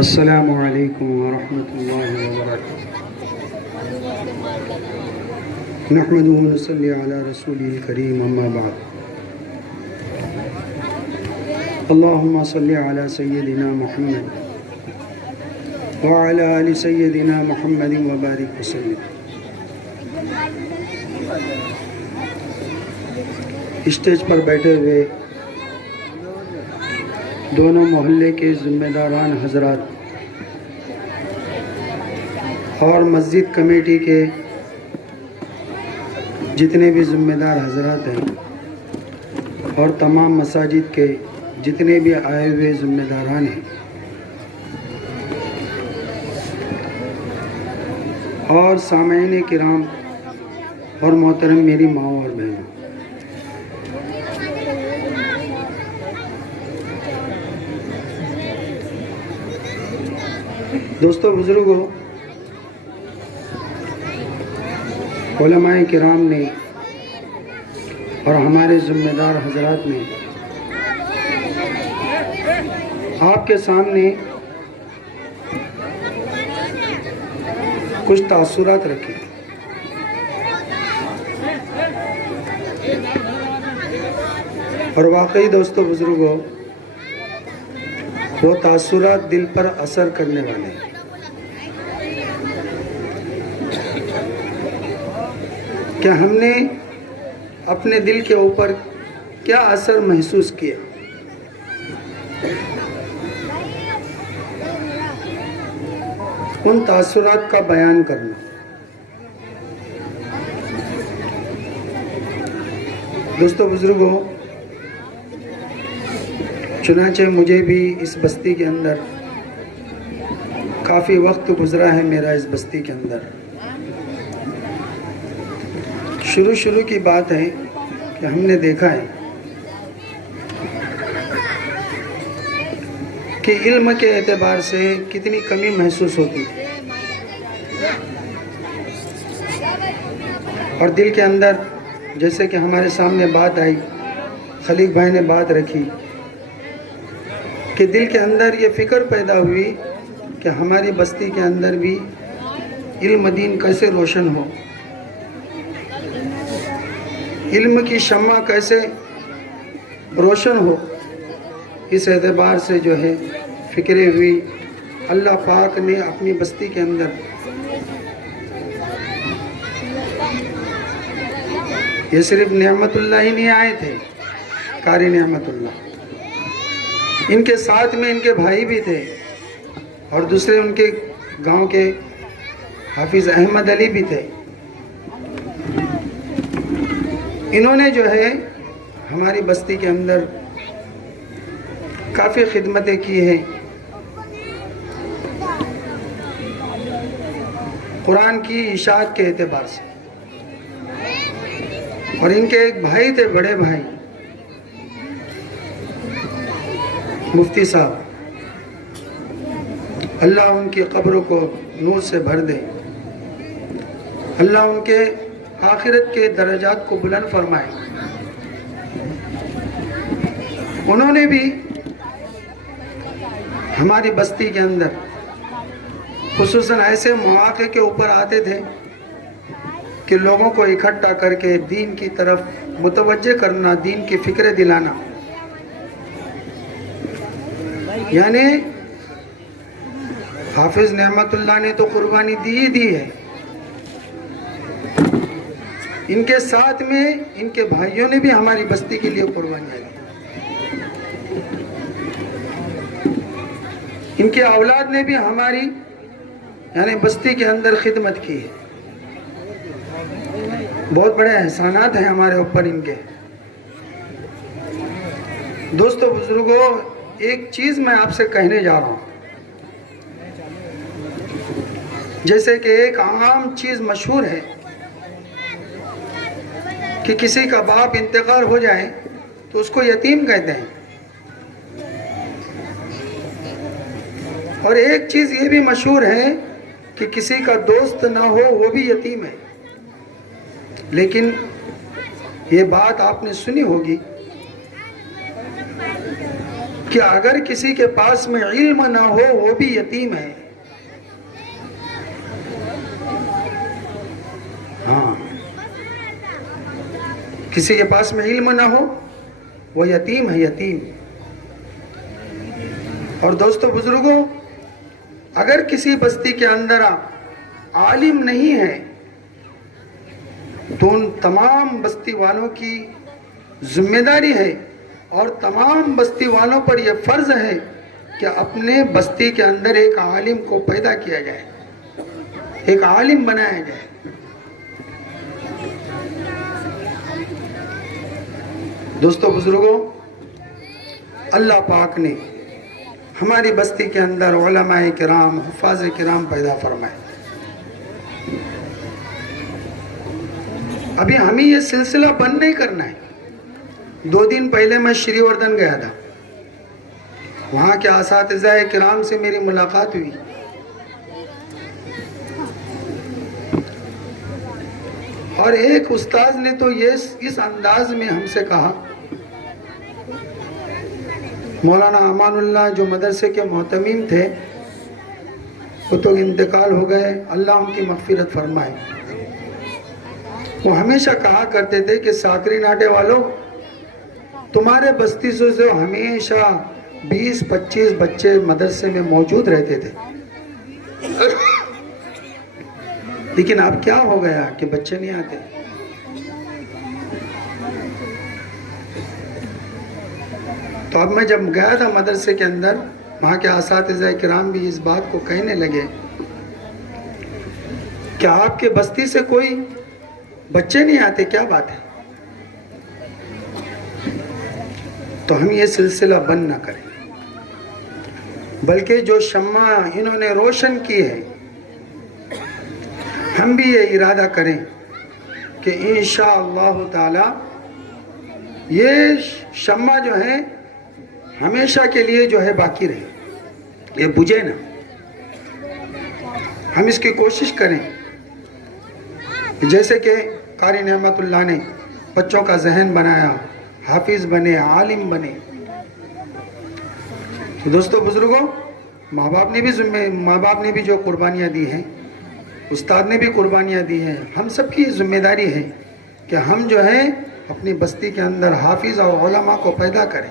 السلام علیکم ورحمۃ اللہ وبرکاتہ۔ نحمده ونصلی علی رسوله الکریم، اما بعد۔ اللہم صلی علی سیدنا محمد وعلی آل سیدنا محمد وبارک وسلم۔ اسٹیج پر بیٹھے ہوئے دونوں محلے کے ذمہ داران حضرات اور مسجد کمیٹی کے جتنے بھی ذمہ دار حضرات ہیں اور تمام مساجد کے جتنے بھی آئے ہوئے ذمہ داران ہیں اور سامعین کرام اور محترم میری ماں اور بہنوں، دوستو بزرگوں، علماء کرام نے اور ہمارے ذمہ دار حضرات نے آپ کے سامنے کچھ تاثرات رکھے۔ اور واقعی دوستو بزرگوں، وہ تاثرات دل پر اثر کرنے والے ہیں۔ کہ ہم نے اپنے دل کے اوپر کیا اثر محسوس کیا، ان تاثرات کا بیان کرنا۔ دوستو بزرگوں، چنانچہ مجھے بھی اس بستی کے اندر کافی وقت گزرا ہے، میرا اس بستی کے اندر شروع کی بات ہے کہ ہم نے دیکھا ہے کہ علم کے اعتبار سے کتنی کمی محسوس ہوتی ہے، اور دل کے اندر جیسے کہ ہمارے سامنے بات آئی، خلیق بھائی نے بات رکھی کہ دل کے اندر یہ فکر پیدا ہوئی کہ ہماری بستی کے اندر بھی علم دین کیسے روشن ہو، علم کی شمع کیسے روشن ہو۔ اس اعتبار سے جو ہے فکریں ہوئی۔ اللہ پاک نے اپنی بستی کے اندر یہ صرف نعمت اللہ ہی نہیں آئے تھے، قاری نعمت اللہ، ان کے ساتھ میں ان کے بھائی بھی تھے، اور دوسرے ان کے گاؤں کے حافظ احمد علی بھی تھے۔ انہوں نے جو ہے ہماری بستی کے اندر کافی خدمتیں کی ہیں۔ قرآن کی اشاعت کے اعتبار سے، اور ان کے ایک بھائی تھے، بڑے بھائی مفتی صاحب، اللہ ان کی قبروں کو نور سے بھر دے، اللہ ان کے آخرت کے درجات کو بلند فرمائے۔ انہوں نے بھی ہماری بستی کے اندر خصوصاً ایسے مواقع کے اوپر آتے تھے کہ لوگوں کو اکٹھا کر کے دین کی طرف متوجہ کرنا، دین کی فکریں دلانا۔ یعنی حافظ نعمت اللہ نے تو قربانی دی ہے، ان کے ساتھ میں ان کے بھائیوں نے بھی ہماری بستی کے لیے قربانیاں دی، ان کے اولاد نے بھی ہماری یعنی بستی کے اندر خدمت کی ہے۔ بہت بڑے احسانات ہیں ہمارے اوپر ان کے۔ دوستو بزرگوں، ایک چیز میں آپ سے کہنے جا رہا ہوں، جیسے کہ ایک عام چیز مشہور ہے کہ کسی کا باپ انتقال ہو جائے تو اس کو یتیم کہتے ہیں، اور ایک چیز یہ بھی مشہور ہے کہ کسی کا دوست نہ ہو وہ بھی یتیم ہے۔ لیکن یہ بات آپ نے سنی ہوگی کہ اگر کسی کے پاس میں علم نہ ہو وہ بھی یتیم ہے. ہاں، کسی کے پاس میں علم نہ ہو وہ یتیم ہے، یتیم. اور دوستو بزرگوں، اگر کسی بستی کے اندر عالم نہیں ہے تو ان تمام بستی والوں کی ذمہ داری ہے اور تمام بستی والوں پر یہ فرض ہے کہ اپنے بستی کے اندر ایک عالم کو پیدا کیا جائے، ایک عالم بنایا جائے. دوستو بزرگوں، اللہ پاک نے ہماری بستی کے اندر علماء کرام، حفاظ کرام پیدا فرمائے. ابھی ہمیں یہ سلسلہ بند نہیں کرنا ہے. 2 دن پہلے میں شری وردھن گیا تھا، وہاں کے اساتذہ کرام سے میری ملاقات ہوئی. اور ایک استاذ نے تو اس انداز میں ہم سے کہا، مولانا امان اللہ جو مدرسے کے محتمیم تھے وہ تو انتقال ہو گئے، اللہ ان کی مغفرت فرمائے. وہ ہمیشہ کہا کرتے تھے کہ ساکری ناٹے والوں، تمہارے بستی سے ہمیشہ 20-25 بچے مدرسے میں موجود رہتے تھے، لیکن اب کیا ہو گیا کہ بچے نہیں آتے. تو اب میں جب گیا تھا مدرسے کے اندر، وہاں کے اساتذہ کرام بھی اس بات کو کہنے لگے کہ آپ کے بستی سے کوئی بچے نہیں آتے، کیا بات ہے؟ تو ہم یہ سلسلہ بند نہ کریں، بلکہ جو شمع انہوں نے روشن کی ہے ہم بھی یہ ارادہ کریں کہ انشاءاللہ تعالی یہ شمع جو ہے ہمیشہ کے لیے جو ہے باقی رہے، یہ بجھے نا. ہم اس کی کوشش کریں جیسے کہ قاری نعمت اللہ نے بچوں کا ذہن بنایا، حافظ بنے، عالم بنے. تو دوستو بزرگوں، ماں باپ نے بھی جو قربانیاں دی ہیں، استاد نے بھی قربانیاں دی ہیں. ہم سب کی ذمہ داری ہے کہ ہم جو ہے اپنی بستی کے اندر حافظ اور علماء کو پیدا کریں.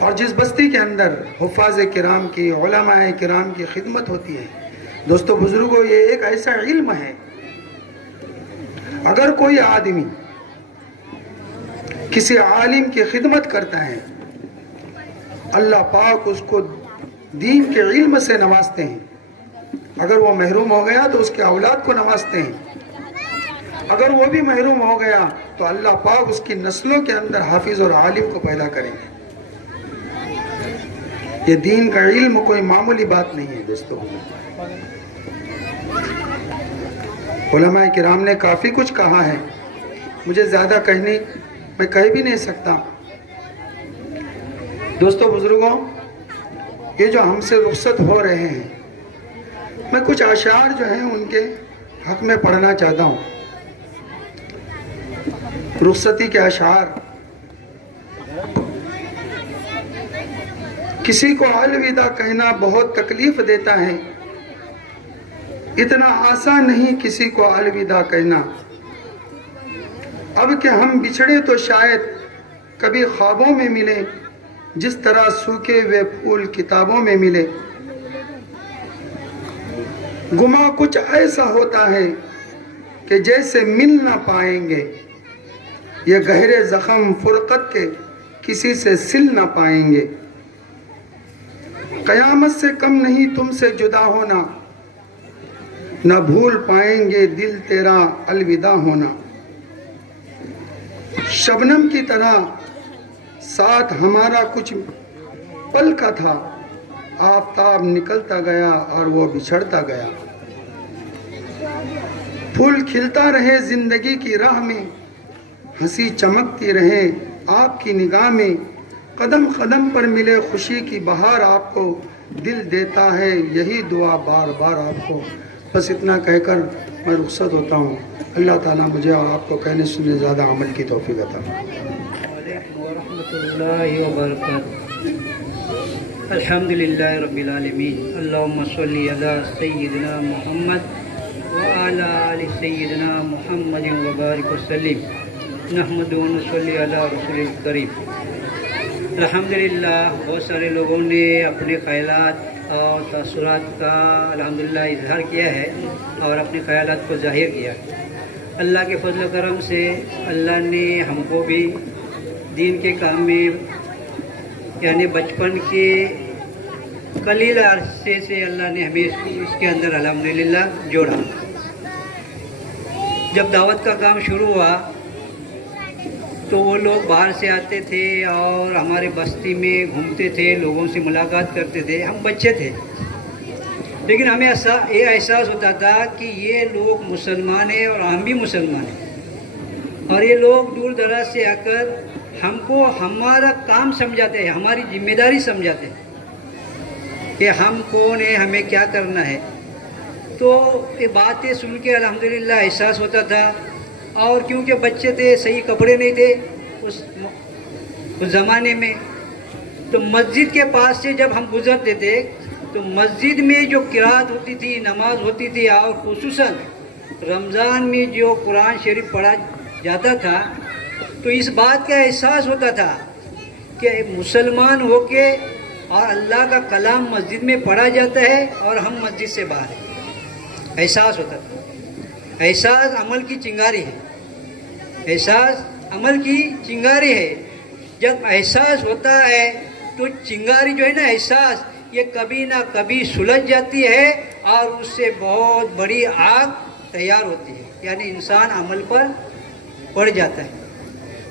اور جس بستی کے اندر حفاظ کرام کی، علماء کرام کی خدمت ہوتی ہے، دوستو بزرگوں، یہ ایک ایسا علم ہے، اگر کوئی آدمی کسی عالم کی خدمت کرتا ہے، اللہ پاک اس کو دین کے علم سے نوازتے ہیں. اگر وہ محروم ہو گیا تو اس کے اولاد کو نوازتے ہیں. اگر وہ بھی محروم ہو گیا تو اللہ پاک اس کی نسلوں کے اندر حافظ اور عالم کو پیدا کریں گے. یہ دین کا علم کوئی معمولی بات نہیں ہے دوستو. علماء کرام نے کافی کچھ کہا ہے، مجھے زیادہ میں کہہ بھی نہیں سکتا. دوستو بزرگوں، یہ جو ہم سے رخصت ہو رہے ہیں، میں کچھ اشعار جو ہیں ان کے حق میں پڑھنا چاہتا ہوں. رخصتی کے اشعار. کسی کو الوداع کہنا بہت تکلیف دیتا ہے، اتنا آسان نہیں کسی کو الوداع کہنا. اب کہ ہم بچھڑے تو شاید کبھی خوابوں میں ملے، جس طرح سوکھے ہوئے پھول کتابوں میں ملے. گما کچھ ایسا ہوتا ہے کہ جیسے مل نہ پائیں گے، یہ گہرے زخم فرقت کے کسی سے سل نہ پائیں گے. قیامت سے کم نہیں تم سے جدا ہونا، نہ بھول پائیں گے دل تیرا الوداع ہونا. شبنم کی طرح ساتھ ہمارا کچھ پل کا تھا، آفتاب نکلتا گیا اور وہ بچھڑتا گیا. پھول کھلتا رہے زندگی کی راہ میں، ہنسی چمکتی رہے آپ کی نگاہ میں. قدم قدم پر ملے خوشی کی بہار آپ کو، دل دیتا ہے یہی دعا بار بار آپ کو. بس اتنا کہہ کر میں رخصت ہوتا ہوں. اللہ تعالیٰ مجھے اور آپ کو کہنے سننے زیادہ عمل کی توفیق عطا فرمائے. الله وبركاته. الحمد لله رب العالمين. اللهم صل على سيدنا محمد وعلى آل سيدنا محمد وبارك وسلم. نحمد و نصلی علی رسول الکریم. الحمدللہ بہت سارے لوگوں نے اپنے خیالات اور تاثرات کا الحمدللہ اظہار کیا ہے اور اپنے خیالات کو ظاہر کیا. اللہ کے فضل و کرم سے اللہ نے ہم کو بھی دین کے کام میں یعنی بچپن کے قلیل عرصے سے اللہ نے ہمیں اس کے اندر الحمدللہ جوڑا. جب دعوت کا کام شروع ہوا تو وہ لوگ باہر سے آتے تھے اور ہمارے بستی میں گھومتے تھے, لوگوں سے ملاقات کرتے تھے. ہم بچے تھے لیکن ہمیں یہ احساس ہوتا تھا کہ یہ لوگ مسلمان ہیں اور ہم بھی مسلمان ہیں, اور یہ لوگ دور دراز سے آ کر ہم کو ہمارا کام سمجھاتے ہیں, ہماری ذمہ داری سمجھاتے ہیں کہ ہم کون ہیں, ہمیں کیا کرنا ہے. تو یہ باتیں سن کے الحمدللہ احساس ہوتا تھا. اور کیونکہ بچے تھے, صحیح کپڑے نہیں تھے اس زمانے میں, تو مسجد کے پاس سے جب ہم گزرتے تھے تو مسجد میں جو قرات ہوتی تھی, نماز ہوتی تھی, اور خصوصاً رمضان میں جو قرآن شریف پڑھا جاتا تھا, تو اس بات کا احساس ہوتا تھا کہ مسلمان ہو کے اور اللہ کا کلام مسجد میں پڑھا جاتا ہے اور ہم مسجد سے باہر ہیں. احساس ہوتا تھا. احساس عمل کی چنگاری ہے, احساس عمل کی چنگاری ہے. جب احساس ہوتا ہے تو چنگاری جو ہے نا, احساس, یہ کبھی نہ کبھی سلجھ جاتی ہے اور اس سے بہت بڑی آگ تیار ہوتی ہے, یعنی انسان عمل پر پڑ جاتا ہے.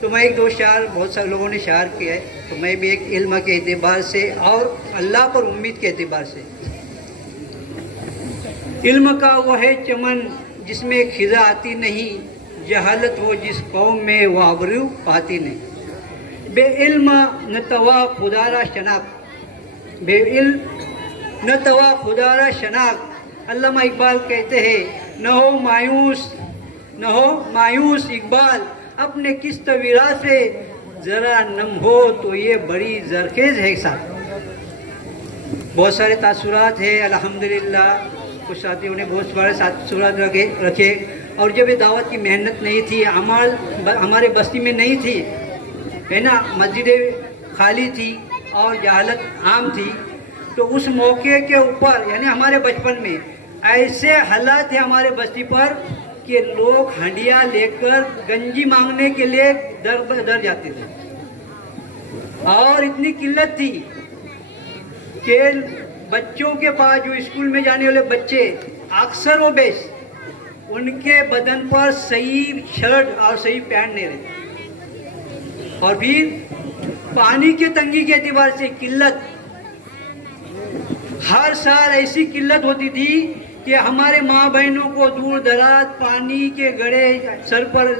تو میں ایک دو شعر, بہت سارے لوگوں نے شعر کیا ہے, تو میں بھی ایک علم کے اعتبار سے اور اللہ پر امید کے اعتبار سے. علم کا وہ ہے چمن جس میں خزاں آتی نہیں, جہالت ہو جس قوم میں وہ آبرو پاتی نہیں. بے علم نہ توا خدا را شناخت, بے علم نہ توا خدا را شناخت. علامہ اقبال کہتے ہیں نہ ہو مایوس اقبال, اپنے قسط ویرا سے ذرا نم ہو تو یہ بڑی زرخیز ہے ساتھ. بہت سارے تاثرات ہیں الحمدللہ. کچھ ساتھیوں نے بہت سارے تاثرات رکھے, اور جب یہ دعوت کی محنت نہیں تھی, اعمال ہمارے بستی میں نہیں تھی, ہے نا, مسجدیں خالی تھی اور جہالت عام تھی, تو اس موقع کے اوپر یعنی ہمارے بچپن میں ایسے حالات تھے ہمارے بستی پر کہ لوگ ہنڈیا لے کر گنجی مانگنے کے لیے در جاتے تھے, اور اتنی قلت تھی کہ بچوں کے پاس جو اسکول میں جانے والے بچے اکثر و بیش ان کے بدن پر صحیح شرٹ اور صحیح پینٹ نہیں رہتے. اور پھر پانی کے تنگی کے اعتبار سے قلت, ہر سال ایسی قلت ہوتی تھی کہ ہمارے ماں بہنوں کو دور دراز پانی کے گڑھے سر پر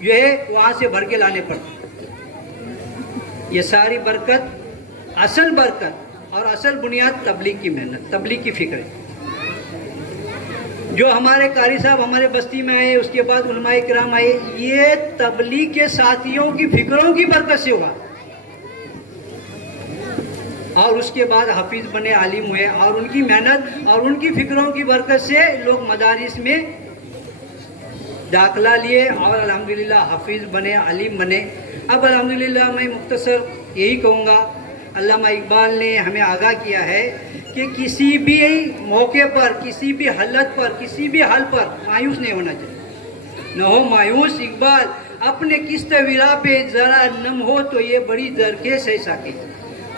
جو ہے وہاں سے بھر کے لانے پڑتے. یہ ساری برکت, اصل برکت اور اصل بنیاد تبلیغ کی محنت, تبلیغ کی فکر ہے. جو ہمارے قاری صاحب ہمارے بستی میں آئے, اس کے بعد علماء کرام آئے, یہ تبلیغ کے ساتھیوں کی فکروں کی برکت سے ہوا. اور اس کے بعد حافظ بنے, عالم ہوئے, اور ان کی محنت اور ان کی فکروں کی برکت سے لوگ مدارس میں داخلہ لیے اور الحمدللہ حافظ بنے, عالم بنے. اب الحمدللہ میں مختصر یہی کہوں گا, علامہ اقبال نے ہمیں آگاہ کیا ہے کہ کسی بھی موقع پر, کسی بھی حالت پر, کسی بھی حال پر مایوس نہیں ہونا چاہیے. نہ ہو مایوس اقبال, اپنے قسط ویرا پہ ذرا نم ہو تو یہ بڑی زرخیز ہے ساقی.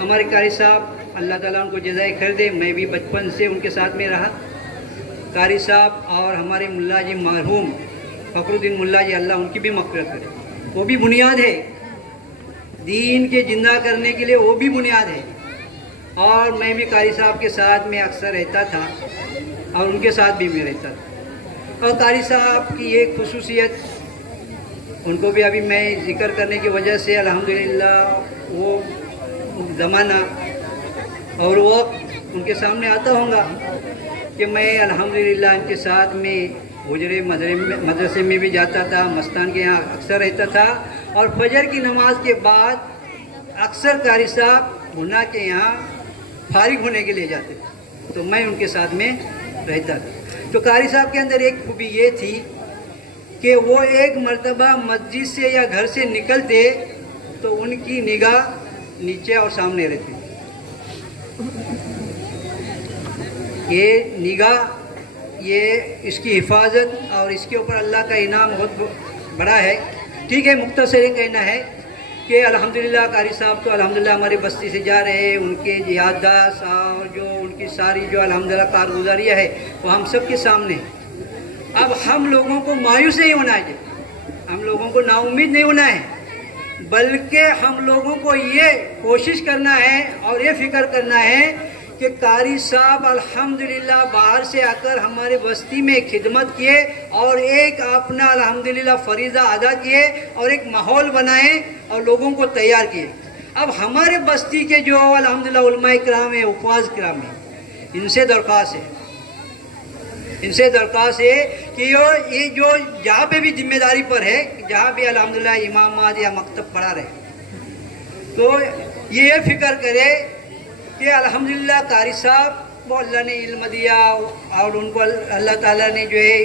ہمارے قاری صاحب اللہ تعالیٰ ان کو جزائے خیر دے, میں بھی بچپن سے ان کے ساتھ میں رہا. قاری صاحب اور ہمارے ملا جی مرحوم فخر الدین ملا جی, اللہ ان کی بھی مغفرت کرے, وہ بھی بنیاد ہے دین کے زندہ کرنے کے لیے, وہ بھی بنیاد ہے. اور میں بھی قاری صاحب کے ساتھ میں اکثر رہتا تھا اور ان کے ساتھ بھی میں رہتا تھا. اور قاری صاحب کی ایک خصوصیت, ان کو بھی ابھی میں ذکر کرنے کی وجہ سے الحمدللہ وہ زمانہ اور وقت ان کے سامنے آتا ہوں گا کہ میں الحمدللہ ان کے ساتھ میں حجرے مدرسے میں بھی جاتا تھا, مستان کے یہاں اکثر رہتا تھا, اور فجر کی نماز کے بعد اکثر قاری صاحب منا کے یہاں فارغ ہونے کے لیے جاتے تھے تو میں ان کے ساتھ میں رہتا تھا. تو قاری صاحب کے اندر ایک خوبی یہ تھی کہ وہ ایک مرتبہ مسجد سے یا گھر سے نکلتے تو ان کی نگاہ نیچے اور سامنے رہتی. یہ نگاہ، یہ اس کی حفاظت اور اس کے اوپر اللہ کا انعام بہت بڑا ہے. ٹھیک ہے، مختصر یہ کہنا ہے کہ الحمدللہ قاری صاحب تو الحمدللہ ہماری بستی سے جا رہے ہیں. ان کے یادداشت اور جو ان کی ساری جو الحمدللہ کارگزاریاں ہے وہ ہم سب کے سامنے. اب ہم لوگوں کو مایوس نہیں ہونا ہے، ہم لوگوں کو نا امید نہیں ہونا ہے، بلکہ ہم لوگوں کو یہ کوشش کرنا ہے اور یہ فکر کرنا ہے کہ قاری صاحب الحمدللہ باہر سے آ کر ہمارے بستی میں خدمت کیے اور ایک اپنا الحمدللہ فریضہ ادا کیے اور ایک ماحول بنائے اور لوگوں کو تیار کیے. اب ہمارے بستی کے جو الحمدللہ علماء کرام ہیں، حفاظ کرام ہیں، ان سے درخواست ہے کہ یہ جو جہاں پہ بھی ذمہ داری پر ہے، جہاں بھی الحمدللہ امامات یا مکتب پڑھا رہے، تو یہ فکر کرے کہ الحمدللہ قاری صاحب کو اللہ نے علم دیا اور ان کو اللہ تعالیٰ نے جو ہے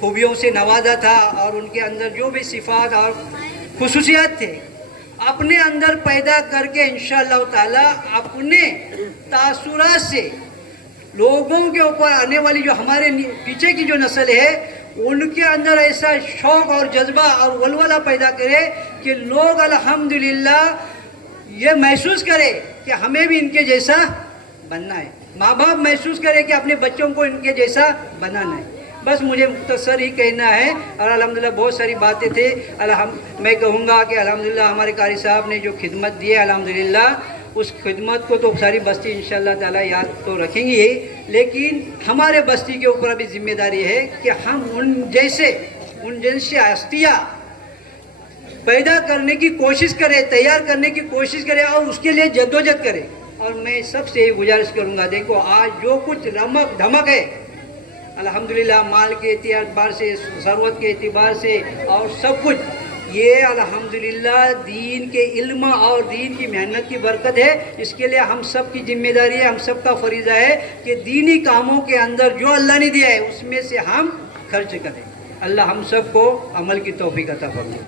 خوبیوں سے نوازا تھا اور ان کے اندر جو بھی صفات اور خصوصیات تھے اپنے اندر پیدا کر کے انشاءاللہ تعالیٰ اپنے تاثرات سے لوگوں کے اوپر آنے والی جو ہمارے پیچھے کی جو نسل ہے ان کے اندر ایسا شوق اور جذبہ اور ولولہ پیدا کرے کہ لوگ الحمدللہ یہ محسوس کرے کہ ہمیں بھی ان کے جیسا بننا ہے. ماں باپ محسوس کرے کہ اپنے بچوں کو ان کے جیسا بنانا ہے. بس مجھے مختصر ہی کہنا ہے اور الحمدللہ بہت ساری باتیں تھے. میں کہوں گا کہ الحمدللہ ہمارے قاری صاحب نے جو خدمت دی ہے الحمدللہ اس خدمت کو تو ساری بستی انشاءاللہ تعالیٰ یاد تو رکھیں گی ہی، لیکن ہمارے بستی کے اوپر ابھی ذمہ داری ہے کہ ہم ان جیسے ہستیاں پیدا کرنے کی کوشش کرے، تیار کرنے کی کوشش کرے اور اس کے لیے جدوجہد کرے. اور میں سب سے یہ گزارش کروں گا، دیکھو آج جو کچھ رمق دھمک ہے الحمدللہ مال کے اعتبار سے، ثروت کے اعتبار سے اور سب کچھ، یہ الحمدللہ دین کے علم اور دین کی محنت کی برکت ہے. اس کے لیے ہم سب کی ذمہ داری ہے، ہم سب کا فریضہ ہے کہ دینی کاموں کے اندر جو اللہ نے دیا ہے اس میں سے ہم خرچ کریں. اللہ ہم سب کو عمل کی توفیق عطا فرمائے.